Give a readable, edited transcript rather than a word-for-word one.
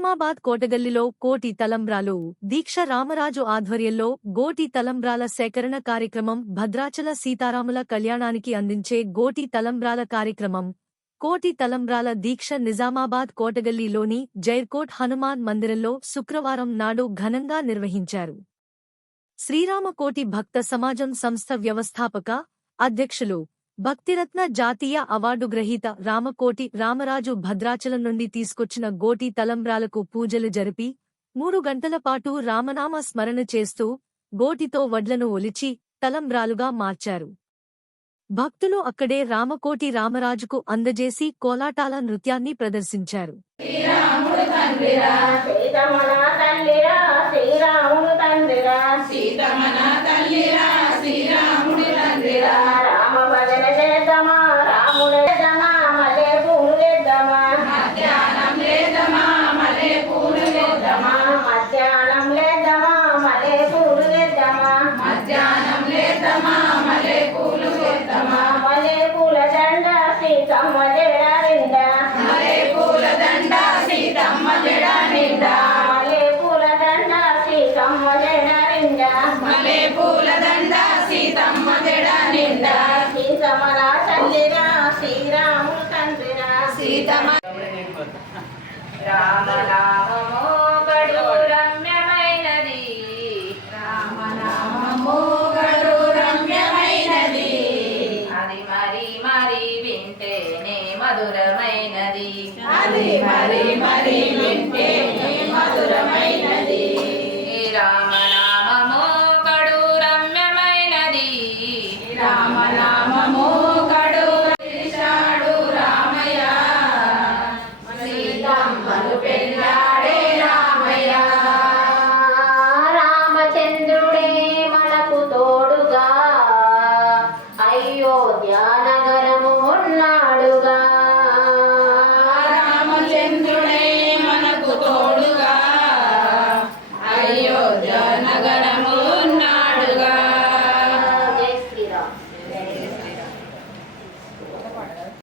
నిజామాబాద్ కోటగల్లిలో కోటి తలంబ్రాలు దీక్ష రామరాజు ఆధ్వర్యంలో గోటి తలంబ్రాల సేకరణ కార్యక్రమం భద్రాచల సీతారాముల కళ్యాణానికి అందించే గోటి తలంబ్రాల కార్యక్రమం కోటి తలంబ్రాల దీక్ష నిజామాబాద్ కోటగల్లిలోని జైర్కోట్ హనుమాన్ మందిరంలో శుక్రవారం నాడు ఘనంగా నిర్వహించారు. శ్రీరామకోటి భక్త సమాజం సంస్థ వ్యవస్థాపక అధ్యక్షులు భక్తిరత్న జాతీయ అవార్డు గ్రహీత రామకోటి రామరాజు భద్రాచలం నుండి తీసుకొచ్చిన గోటి తలంబ్రాలకు పూజలు జరిపి 3 గంటల పాటు రామనామ స్మరణ చేస్తూ గోటితో వడ్లను ఒలిచి తలంబ్రాలుగా మార్చారు. భక్తులు అక్కడే రామకోటి రామరాజుకు అందజేసి కోలాటాల నృత్యాన్ని ప్రదర్శించారు. రామలా